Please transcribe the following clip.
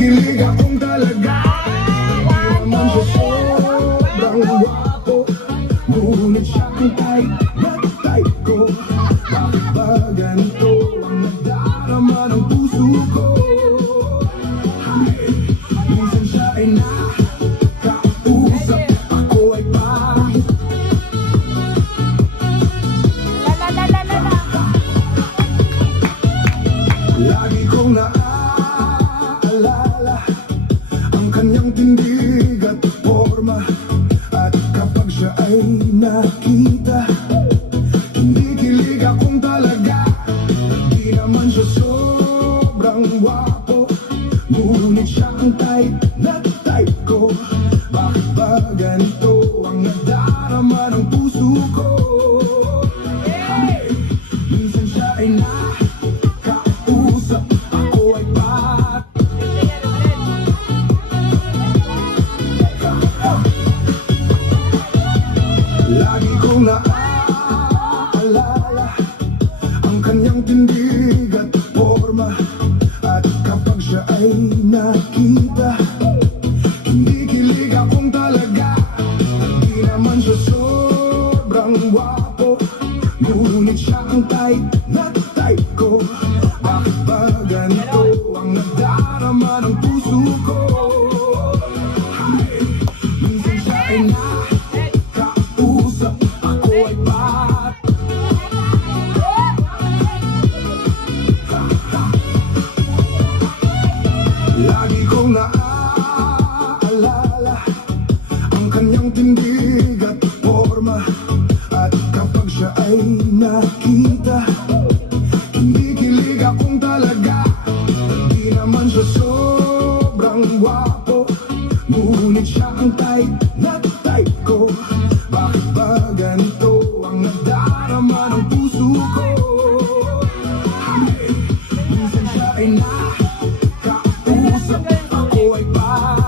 Kilig akong talaga. Di naman siya sobrang gwapo, ngunit siya ang type na type ko. Bakit ba ganito ang nadarama ng puso ko? Ay, minsan siya ay nakakausap, ako ay pahit. Lagi kong naaalala ang kanyang tindig at forma. At kapag siya ay nakita, hindi kilig akong talaga. Di naman siya sobrang gwapo, ngunit siya ang type na type ko. Bakit ba ganito ang nadarama ng puso ko? Ay, minsan siya ay nakakausap, ako ay pat. Lagi kong naaalala ang kanyang tindig at forma. At kapag siya ay nakita, hindi kilig akong talaga. Di naman siya sobrang gwapo, ngunit siya ang type na type ko. Bakit ba ganito ang nadarama ng puso ko? Ay, minsan siya ay nakakausap, ako ay pat. Lagi kong naaalala ang kanyang tindig at forma. At kapag siya ay nakita, hindi kilig akong talaga. Di naman siya sobrang gwapo, ngunit siya ang type na type ko. Bakit ba ganito ang nadarama ng puso ko? Ay, minsan siya ay nakakausap, ako ay pa.